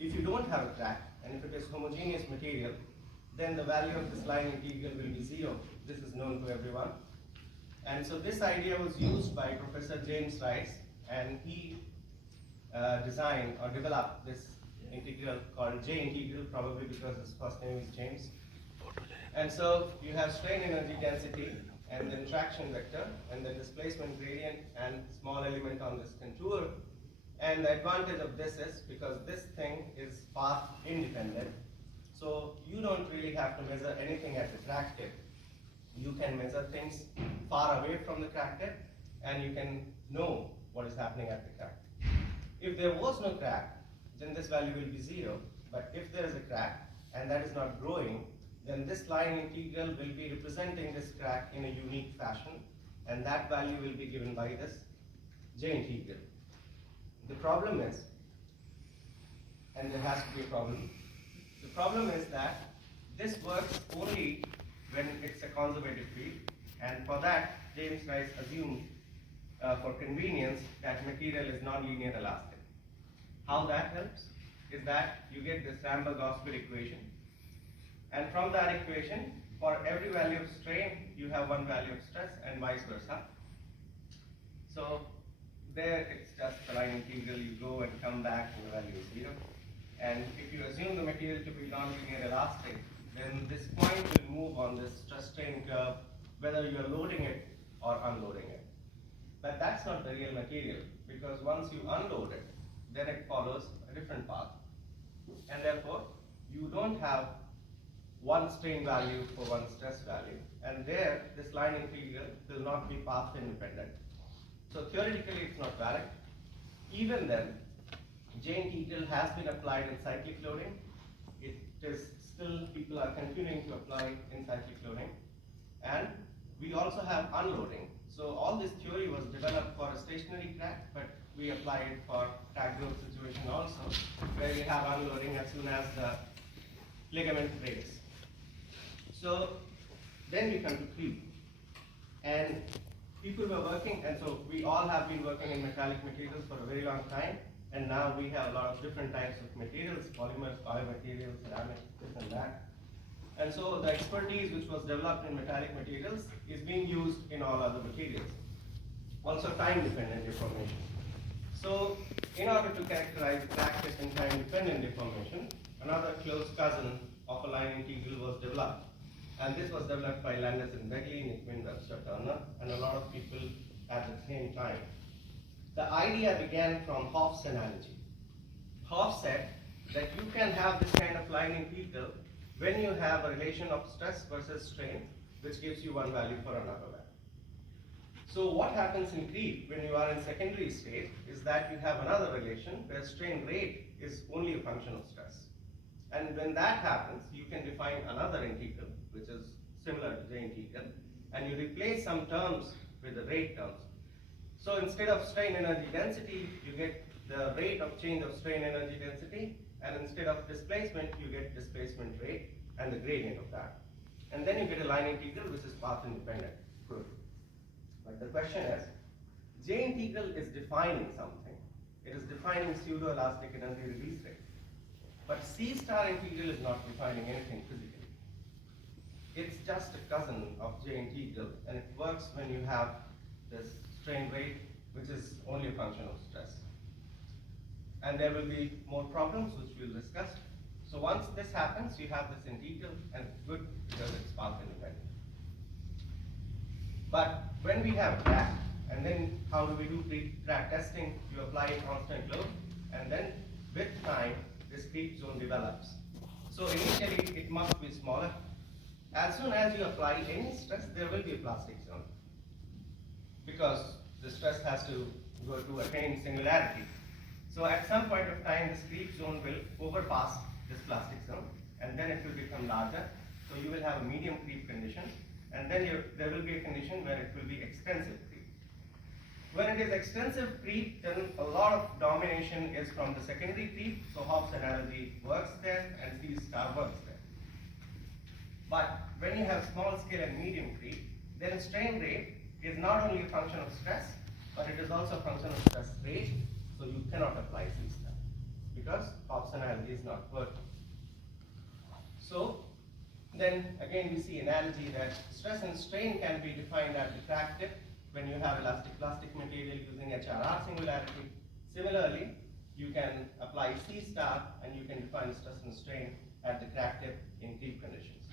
If you don't have a crack, and if it is homogeneous material, then the value of this line integral will be 0. This is known to everyone. And so this idea was used by Professor James Rice, and he designed or developed this integral called J integral, probably because his first name is James. And so you have strain energy density, and then traction vector, and then displacement gradient, and small element on this contour. And the advantage of this is because this thing is path independent, so you don't really have to measure anything at the crack tip. You can measure things far away from the crack tip, and you can know what is happening at the crack. If there was no crack, then this value will be 0. But if there is a crack, and that is not growing, then this line integral will be representing this crack in a unique fashion, and that value will be given by this J integral. The problem is, and there has to be a problem, the problem is that this works only when it's a conservative field, and for that, James Rice assumed, for convenience, that material is non-linear elastic. How that helps is that you get this Ramberg-Ausberg equation, and from that equation, for every value of strain, you have one value of stress, and vice versa. So there it's just the line integral, you go and come back and the value is 0. And if you assume the material to be non-linear elastic, then this point will move on this stress strain curve, whether you are loading it or unloading it. But that's not the real material, because once you unload it, then it follows a different path. And therefore, you don't have one strain value for one stress value. And there, this line integral will not be path independent. So theoretically, it's not valid. Even then, J integral has been applied in cyclic loading. It is still, people are continuing to apply in cyclic loading. And we also have unloading. So all this theory was developed for a stationary crack, but we apply it for crack growth situation also, where we have unloading as soon as the ligament breaks. So then we come to creep. And people were working, and so we all have been working in metallic materials for a very long time, and now we have a lot of different types of materials, polymers, biomaterials, ceramics, this and that. And so the expertise which was developed in metallic materials is being used in all other materials. Also time-dependent deformation. So in order to characterize crack tip and time-dependent deformation, another close cousin of a line integral was developed. And this was developed by Landis and Begley, Nickman, Webster, Turner, and a lot of people at the same time. The idea began from Hoff's analogy. Hoff said that you can have this kind of line integral when you have a relation of stress versus strain, which gives you one value for another value. So what happens in creep when you are in secondary state is that you have another relation where strain rate is only a function of stress. And when that happens, you can define another integral, which is similar to J integral, and you replace some terms with the rate terms. So instead of strain energy density, you get the rate of change of strain energy density, and instead of displacement, you get displacement rate and the gradient of that. And then you get a line integral which is path independent. Good. But the question is, J integral is defining something. It is defining pseudo-elastic energy release rate. But C star integral is not defining anything physically. It's just a cousin of J integral, and it works when you have this strain rate, which is only a function of stress. And there will be more problems which we'll discuss. So once this happens, you have this integral, and it's good because it's path independent. But when we have crack, and then how do we do crack testing? You apply a constant load, and then with time, this creep zone develops. So initially, it must be smaller. As soon as you apply any stress, there will be a plastic zone, because the stress has to go to attain singularity. So at some point of time, this creep zone will overpass this plastic zone, and then it will become larger. So you will have a medium creep condition, and then there will be a condition where it will be extensive creep. When it is extensive creep, then a lot of domination is from the secondary creep, so Hoff's analogy works there, and C star works there. But when you have small scale and medium creep, then strain rate is not only a function of stress, but it is also a function of stress rate, so you cannot apply C star, because Hobbs analogy is not working. So then again we see analogy that stress and strain can be defined at the crack tip when you have elastic plastic material using HRR singularity. Similarly, you can apply C star and you can define stress and strain at the crack tip in creep conditions.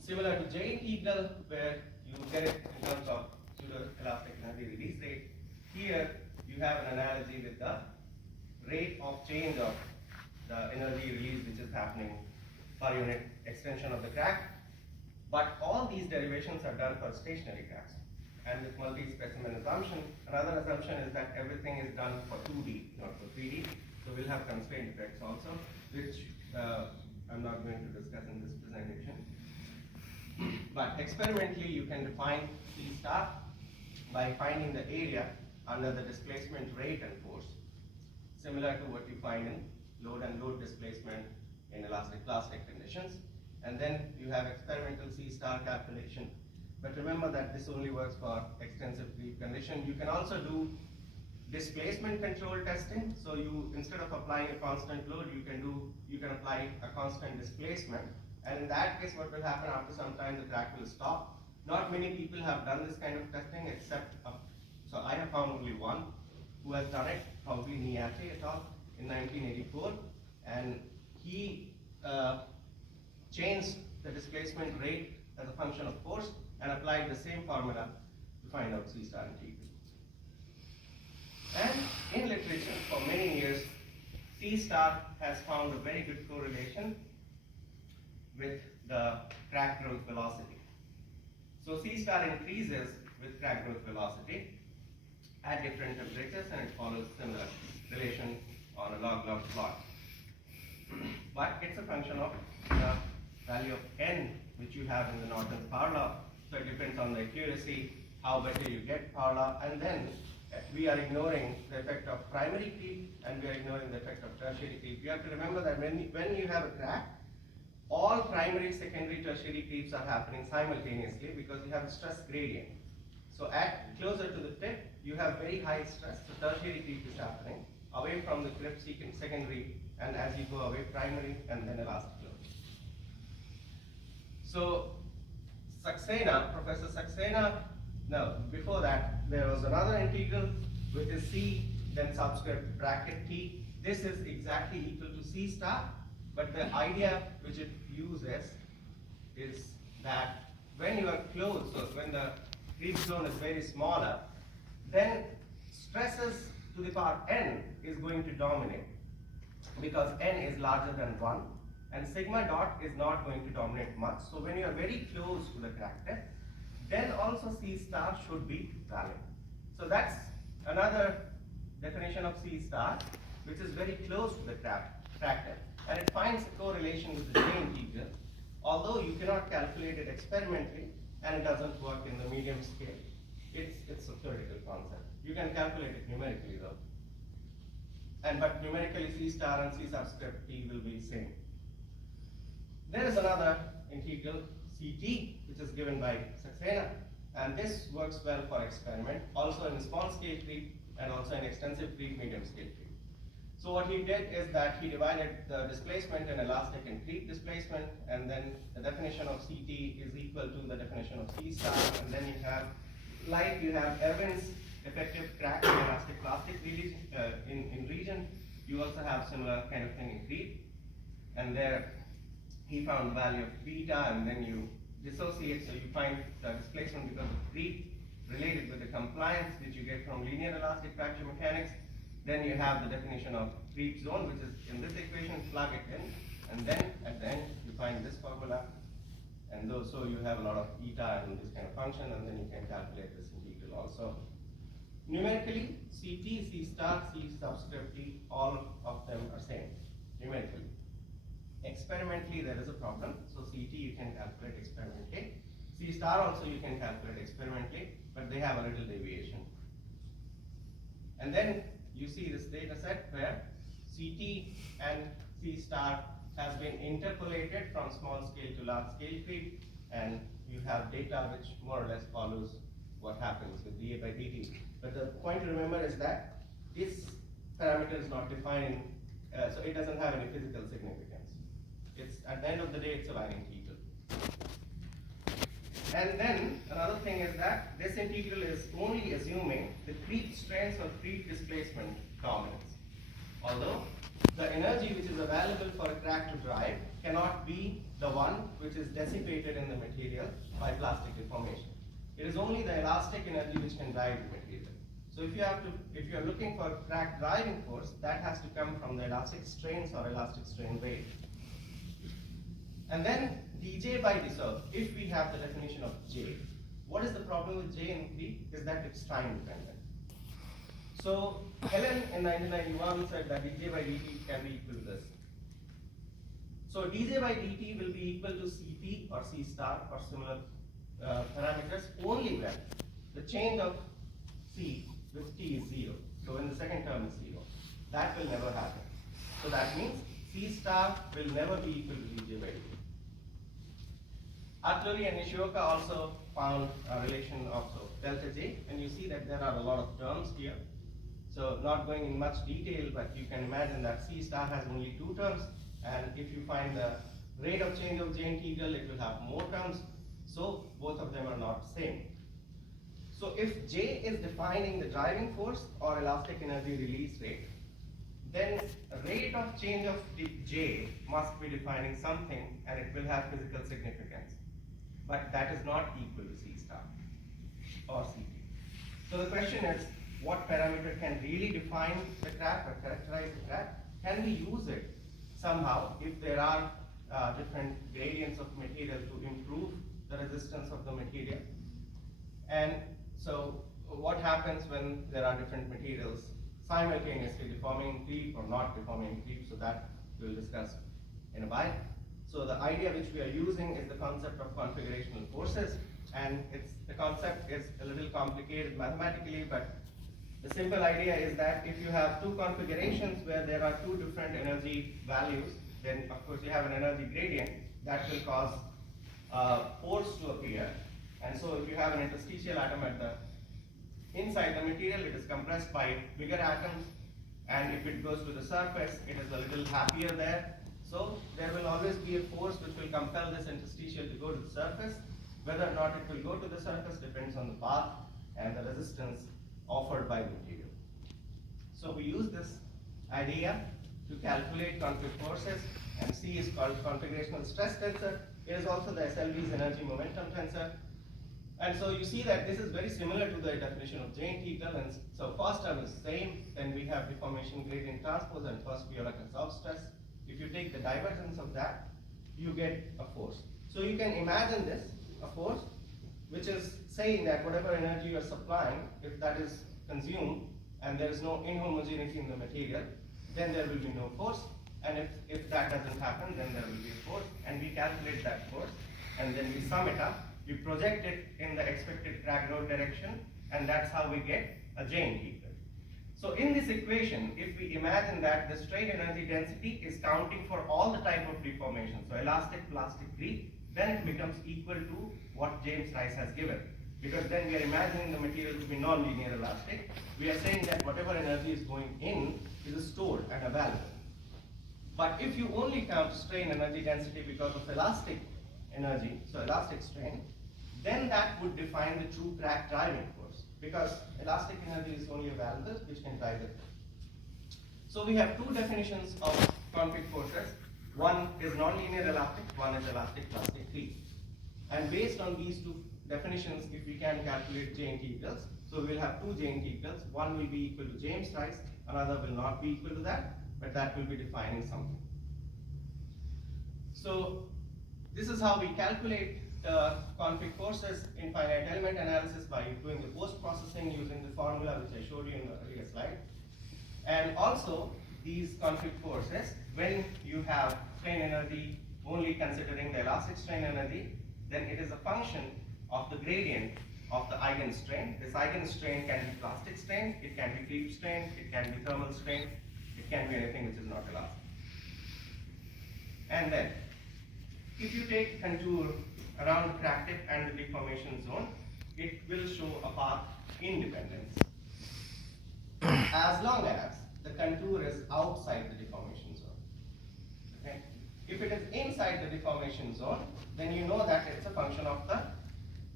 Similar to J integral, where you get it in terms of pseudo-elastic energy release rate, here you have an analogy with the rate of change of the energy release which is happening per unit extension of the crack. But all these derivations are done for stationary cracks. And with multi-specimen assumption, another assumption is that everything is done for 2D, not for 3D. So we'll have constraint effects also, which I'm not going to discuss in this presentation. But experimentally, you can define C star by finding the area under the displacement rate and force, similar to what you find in load and load displacement in elastic plastic conditions. And then you have experimental C star calculation. But remember that this only works for extensive creep condition. You can also do displacement control testing. So you, instead of applying a constant load, you can apply a constant displacement. And in that case, what will happen after some time, the crack will stop. Not many people have done this kind of testing except, so I have found only one who has done it, probably Niate et al. In 1984. And he changed the displacement rate as a function of force and applied the same formula to find out C star and T. And in literature, for many years, C star has found a very good correlation with the crack growth velocity. So C star increases with crack growth velocity at different temperatures, and it follows similar relation on a log-log plot. But it's a function of the value of n which you have in the Norton's power law. So it depends on the accuracy, how better you get power law, and then we are ignoring the effect of primary creep and we are ignoring the effect of tertiary creep. You have to remember that when you have a crack, all primary, secondary, tertiary creeps are happening simultaneously because you have a stress gradient. So at closer to the tip, you have very high stress, so tertiary creep is happening away from the grip secondary, and as you go away, primary, and then elastic load. So Saxena, Professor Saxena, no, before that, there was another integral which is C, then subscript bracket T. This is exactly equal to C star, but the idea which it uses is that when you are close, so when the creep zone is very smaller, then stresses to the power n is going to dominate because n is larger than 1, and sigma dot is not going to dominate much. So when you are very close to the crack tip, then also C star should be valid. So that's another definition of C star, which is very close to the crack tip, and it finds a correlation with the J integral, although you cannot calculate it experimentally, and it doesn't work in the medium scale. It's a theoretical concept. You can calculate it numerically though. But numerically C star and C subscript T will be same. There is another integral CT which is given by Saxena, and this works well for experiment, also in small scale creep and also in extensive creep, medium scale creep. So what he did is that he divided the displacement in elastic and creep displacement, and then the definition of CT is equal to the definition of C star, and then you have, like you have Evans effective crack in elastic plastic in region, you also have similar kind of thing in creep, and there he found the value of beta, and then you dissociate, so you find the displacement because of creep related with the compliance which you get from linear elastic fracture mechanics. Then you have the definition of creep zone, which is in this equation, plug it in, and then at the end you find this formula, and so you have a lot of eta and this kind of function, and then you can calculate this integral also. Numerically, CT, C star, C subscript T, all of them are same numerically. Experimentally, there is a problem. So CT you can calculate experimentally. C star also you can calculate experimentally, but they have a little deviation. And then you see this data set where CT and C star has been interpolated from small scale to large scale creep, and you have data which more or less follows what happens with dA by dt. But the point to remember is that this parameter is not defined, so it doesn't have any physical significance. It's, at the end of the day, it's a line integral. And then another thing is that this integral is only assuming the creep strength or creep displacement dominance. Although the energy which is available for a crack to drive cannot be the one which is dissipated in the material by plastic deformation. It is only the elastic energy which can drive the material. So if you are looking for crack driving force, that has to come from the elastic strains or elastic strain rate. And then dJ by dServe, if we have the definition of J, what is the problem with J in creep is that it's time dependent. So Helen in 1991 said that dJ by dt can be equal to this. So dJ by dt will be equal to Cp or C star or similar parameters only when the change of C with T is 0. So when the second term is 0. That will never happen. So that means C star will never be equal to dJ by dt. Atluri and Nishioka also found a relation of delta J, and you see that there are a lot of terms here. So not going in much detail, but you can imagine that C star has only 2 terms, and if you find the rate of change of J integral, it will have more terms. So both of them are not same. So if J is defining the driving force or elastic energy release rate, then rate of change of the J must be defining something, and it will have physical significance. But that is not equal to C star or Cp. So the question is, what parameter can really define the crack or characterize the crack? Can we use it somehow if there are different gradients of material to improve the resistance of the material? And so what happens when there are different materials simultaneously deforming in creep or not deforming in creep? So that we'll discuss in a while. So the idea which we are using is the concept of configurational forces, and the concept is a little complicated mathematically, but the simple idea is that if you have 2 configurations where there are 2 different energy values, then of course you have an energy gradient that will cause force to appear. And so if you have an interstitial atom at the inside the material, it is compressed by bigger atoms, and if it goes to the surface, it is a little happier there. So there will always be a force which will compel this interstitial to go to the surface. Whether or not it will go to the surface depends on the path and the resistance offered by the material. So we use this idea to calculate config forces, and C is called configurational stress tensor. It is also the SLV's energy momentum tensor. And so you see that this is very similar to the definition of J integral, and so first term is same, then we have deformation gradient transpose and first Viola-Kazov stress. If you take the divergence of that, you get a force. So you can imagine this, a force, which is saying that whatever energy you are supplying, if that is consumed and there is no inhomogeneity in the material, then there will be no force. And if that doesn't happen, then there will be a force. And we calculate that force, and then we sum it up. We project it in the expected crack growth direction, and that's how we get a J integral. So in this equation, if we imagine that the strain energy density is counting for all the type of deformation, so elastic, plastic, creep, then it becomes equal to what James Rice has given. Because then we are imagining the material to be non-linear elastic. We are saying that whatever energy is going in is stored and available. But if you only count strain energy density because of elastic energy, so elastic strain, then that would define the true crack driving force, because elastic energy is only available which can drive it. So we have 2 definitions of config forces. One is nonlinear elastic, one is elastic plastic creep. And based on these 2 definitions, if we can calculate J integrals, so we'll have 2 J integrals. One will be equal to James Rice, another will not be equal to that, but that will be defining something. So this is how we calculate config forces in finite element analysis by doing the post-processing using the formula which I showed you in the earlier slide. And also these config forces, when you have strain energy only considering the elastic strain energy, then it is a function of the gradient of the eigenstrain. This eigenstrain can be plastic strain, it can be creep strain, it can be thermal strain, it can be anything which is not elastic. And then, if you take contour around the crack tip and the deformation zone, it will show a path independence. As long as the contour is outside the deformation zone. Okay? If it is inside the deformation zone, then you know that it's a function of the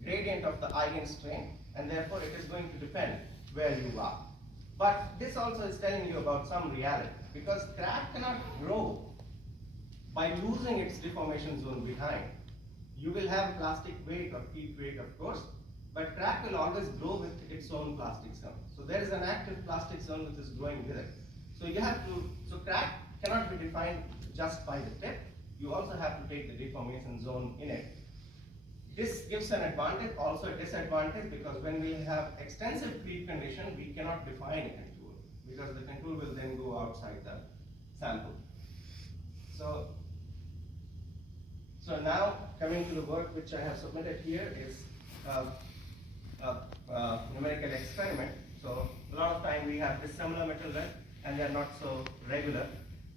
gradient of the eigenstrain, and therefore it is going to depend where you are. But this also is telling you about some reality, because crack cannot grow by losing its deformation zone behind. You will have plastic weight or heat weight, of course, but crack will always grow with its own plastic zone. So there is an active plastic zone which is growing with it. So crack cannot be defined just by the tip. You also have to take the deformation zone in it. This gives an advantage, also a disadvantage, because when we have extensive creep condition, we cannot define a contour, because the contour will then go outside the sample. So now coming to the work which I have submitted here is a numerical experiment. So a lot of time we have dissimilar metal weld and they are not so regular.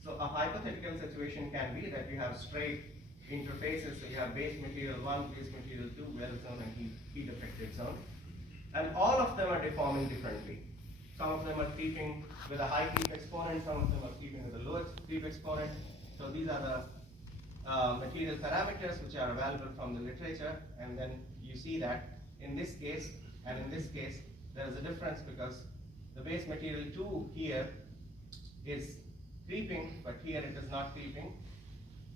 So a hypothetical situation can be that you have straight interfaces. So you have base material 1, base material 2, weld zone and heat affected zone. And all of them are deforming differently. Some of them are creeping with a high creep exponent, some of them are creeping with a low creep exponent. So these are the material parameters which are available from the literature, and then you see that in this case and in this case there is a difference, because the base material 2 here is creeping, but here it is not creeping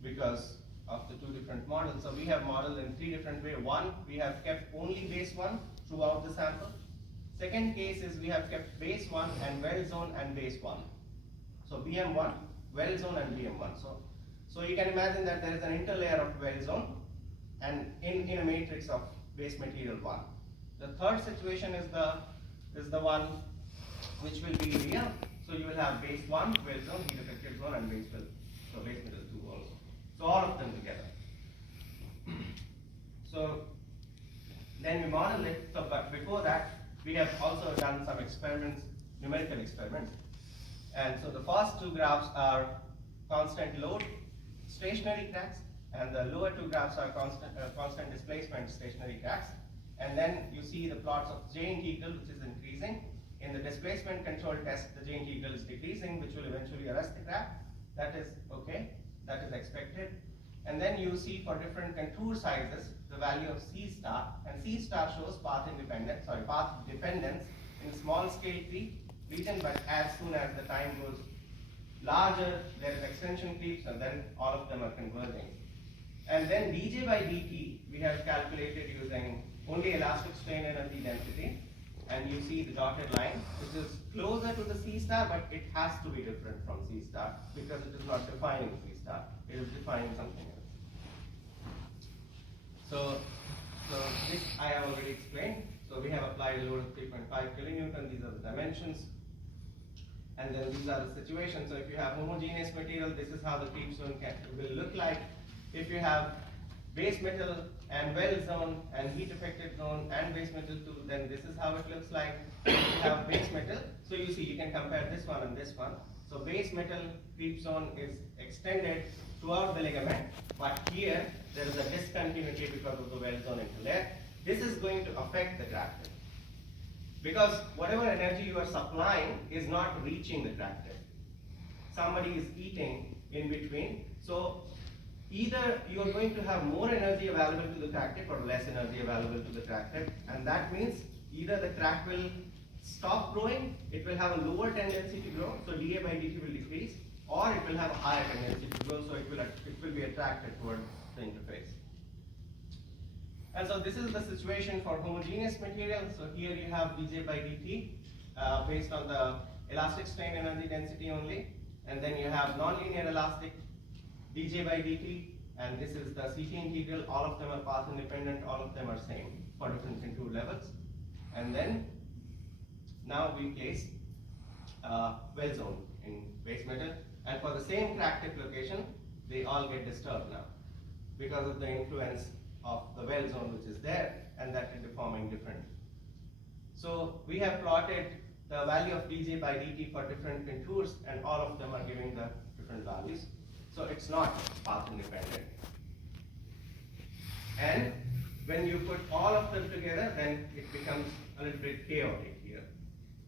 because of the two different models. So we have modeled in 3 different ways. One, we have kept only base 1 throughout the sample. Second case is we have kept base 1 and weld zone and base 1. So BM1, weld zone and BM1. So you can imagine that there is an interlayer of weld zone and in a matrix of base material 1. The third situation is the one which will be real. So you will have base 1, weld zone, heat affected zone, and base weld. So base metal 2 also. So all of them together. So then we model it. So but before that, we have also done some experiments, numerical experiments. And so the first 2 graphs are constant load stationary cracks, and the lower 2 graphs are constant displacement stationary cracks. And then you see the plots of J integral, which is increasing. In the displacement control test, the J integral is decreasing, which will eventually arrest the crack. That is okay, that is expected. And then you see for different contour sizes the value of C star, and C star shows path dependence in small scale creep region, but as soon as the time goes larger, there is extension creeps, and then all of them are converging. And then dJ by dt we have calculated using only elastic strain energy density, and you see the dotted line, which is closer to the C star, but it has to be different from C star because it is not defining C star, it is defining something else. So this I have already explained. So we have applied a load of 3.5 kilonewton, these are the dimensions. And then these are the situations. So if you have homogeneous material, this is how the creep zone will look like. If you have base metal and weld zone and heat affected zone and base metal 2, then this is how it looks like. If you have base metal, so you see you can compare this one and this one. So base metal creep zone is extended throughout the ligament, but here there is a discontinuity because of the weld zone interlayer. This is going to affect the crack tip, because whatever energy you are supplying is not reaching the crack tip. Somebody is eating in between. So either you are going to have more energy available to the crack tip or less energy available to the crack tip, and that means either the crack will stop growing, it will have a lower tendency to grow, so dA by dt will decrease, or it will have a higher tendency to grow, so it will be attracted toward the interface. And so this is the situation for homogeneous material. So here you have dJ by dt based on the elastic strain energy density only, and then you have nonlinear elastic dJ by dt, and this is the CT integral. All of them are path independent, all of them are same for different contour levels. And then now we place weld zone in base metal, and for the same crack tip location, they all get disturbed now because of the influence of the weld zone which is there, and that is deforming differently. So we have plotted the value of dJ by dt for different contours, and all of them are giving the different values. So it's not path independent. And when you put all of them together, then it becomes a little bit chaotic here.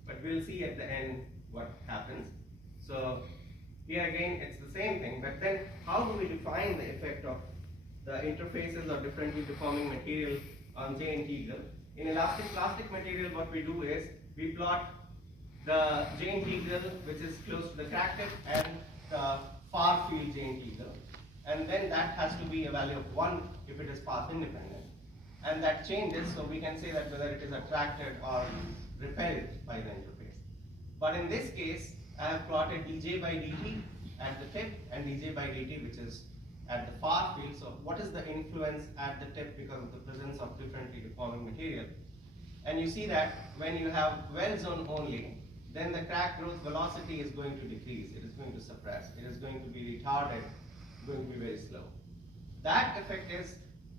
But we'll see at the end what happens. So here again, it's the same thing, but then how do we define the effect of the interfaces of differently deforming material on J integral? In elastic plastic material, what we do is we plot the J integral, which is close to the crack tip, and the far field J integral, and then that has to be a value of 1 if it is path independent, and that changes, so we can say that whether it is attracted or repelled by the interface. But in this case, I have plotted dJ by dt at the tip and dJ by dt, which is at the far field. So what is the influence at the tip because of the presence of differently deforming material? And you see that when you have weld zone only, then the crack growth velocity is going to decrease. It is going to suppress. It is going to be retarded, going to be very slow. That effect is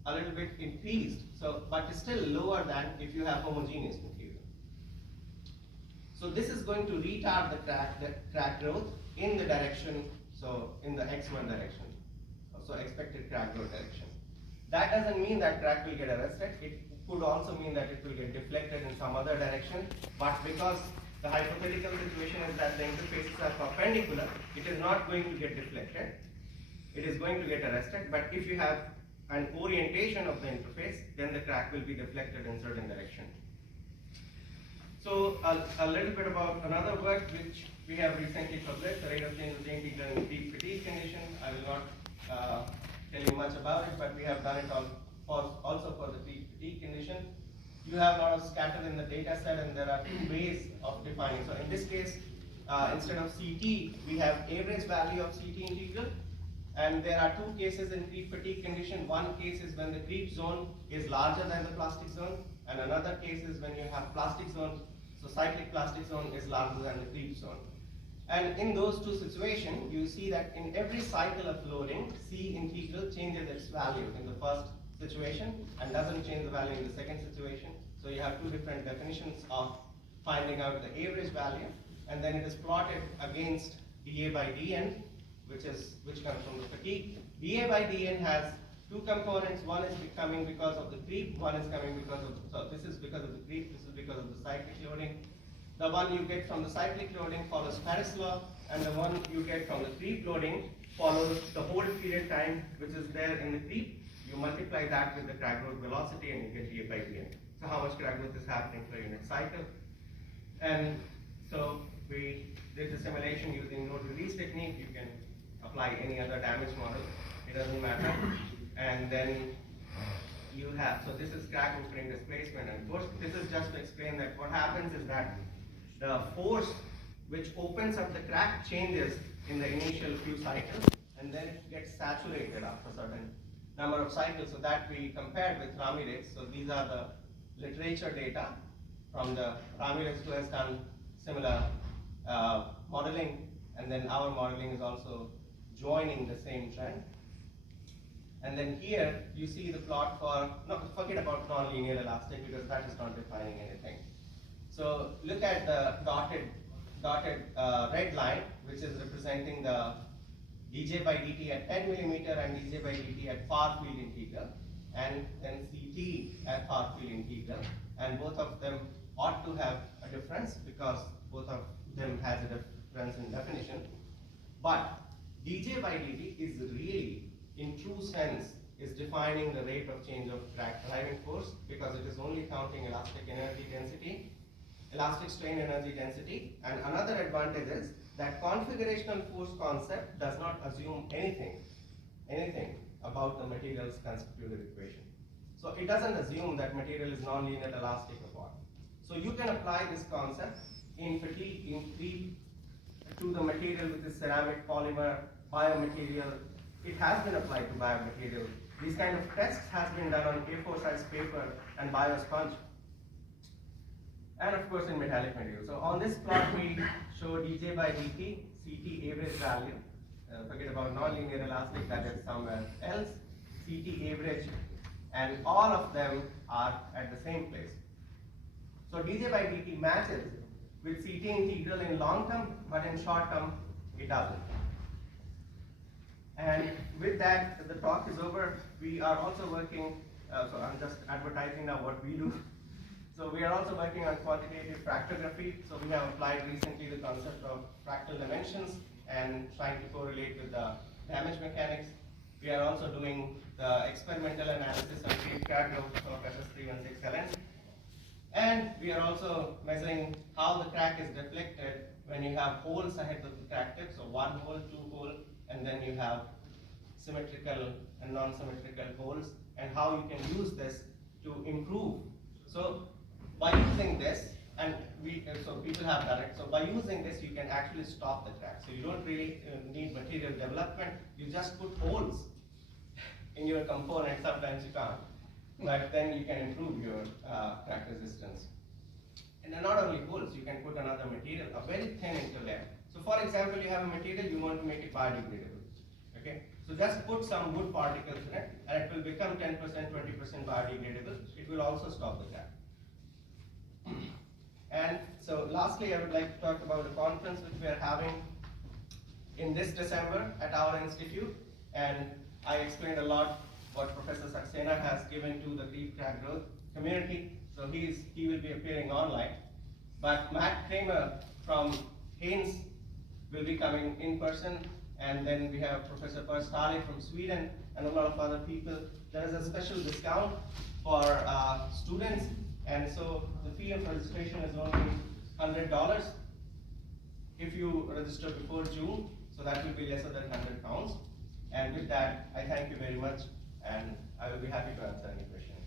a little bit increased, so but it's still lower than if you have homogeneous material. So this is going to retard the crack growth in the direction, so in the x1 direction, so expected crack growth direction. That doesn't mean that crack will get arrested. It could also mean that it will get deflected in some other direction, but because the hypothetical situation is that the interfaces are perpendicular, it is not going to get deflected. It is going to get arrested, but if you have an orientation of the interface, then the crack will be deflected in certain direction. So a little bit about another work which we have recently published, the rate of change of J integral in peak fatigue condition. I will not tell you much about it, but we have done it also for the peak fatigue condition. You have a lot of scatter in the data set, and there are two ways of defining. So in this case, instead of CT, we have average value of CT integral. And there are two cases in creep fatigue condition. One case is when the creep zone is larger than the plastic zone, and another case is when you have plastic zone, so cyclic plastic zone is larger than the creep zone. And in those two situations, you see that in every cycle of loading, C integral changes its value in the first situation and doesn't change the value in the second situation. So you have two different definitions of finding out the average value, and then it is plotted against dA by dN, which comes from the fatigue. dA by dN has two components. One is coming because of the creep, one is coming because of, so this is because of the creep, this is because of the cyclic loading. The one you get from the cyclic loading follows Paris law, and the one you get from the creep loading follows the whole period time which is there in the creep. You multiply that with the crack growth velocity and you get dA by dN. So how much crack growth is happening per unit cycle. And so we did the simulation using node release technique. You can apply any other damage model, it doesn't matter. And then you have, so this is crack opening displacement, and of course this is just to explain that what happens is that the force which opens up the crack changes in the initial few cycles, and then it gets saturated after a certain number of cycles. So that we compared with Ramirez. So these are the literature data from the Ramirez, who has done similar modeling, and then our modeling is also joining the same trend. And then here you see the plot for, forget about non-linear elastic because that is not defining anything. So look at the dotted red line, which is representing the dJ by dt at 10 millimeter and dJ by dt at far field integral, and then CT at far field integral, and both of them ought to have a difference because both of them has a difference in definition. But dJ by dt is really, in true sense, is defining the rate of change of crack driving force because it is only counting elastic energy density, elastic strain energy density. And another advantage is that configurational force concept does not assume anything about the material's constitutive equation. So it doesn't assume that material is non-linear elastic or what. So you can apply this concept in fatigue, in creep, to the material with the ceramic, polymer, biomaterial. It has been applied to biomaterial. These kind of tests has been done on A4 size paper and biosponge, and of course in metallic material. So on this plot we show dJ by dt, CT average value. Forget about non-linear elastic, that is somewhere else. CT average, and all of them are at the same place. So dJ by dt matches with CT integral in long term, but in short term it doesn't. And with that, the talk is over. We are also working, so I'm just advertising now what we do. So we are also working on quantitative fractography. So we have applied recently the concept of fractal dimensions and trying to correlate with the damage mechanics. We are also doing the experimental analysis of deep crack growth of SS316LN. And we are also measuring how the crack is deflected when you have holes ahead of the crack tip. So one hole, two hole, and then you have symmetrical and non-symmetrical holes, and how you can use this to improve. So by using this, and so people have done it, so by using this you can actually stop the crack. So you don't really need material development, you just put holes in your component. Sometimes you can't, but then you can improve your crack resistance. And then not only holes, you can put another material, a very thin interlayer. So for example, you have a material, you want to make it biodegradable. Okay? So just put some wood particles in it, and it will become 10%, 20% biodegradable. It will also stop the crack. And so lastly, I would like to talk about a conference which we are having in this December at our institute. And I explained a lot what Professor Saxena has given to the deep crack growth community. So he will be appearing online. But Matt Kramer from Haynes will be coming in person. And then we have Professor Per Stale from Sweden and a lot of other people. There is a special discount for students. And so the fee of registration is only $100 if you register before June. So that will be lesser than £100. And with that, I thank you very much, and I will be happy to answer any questions.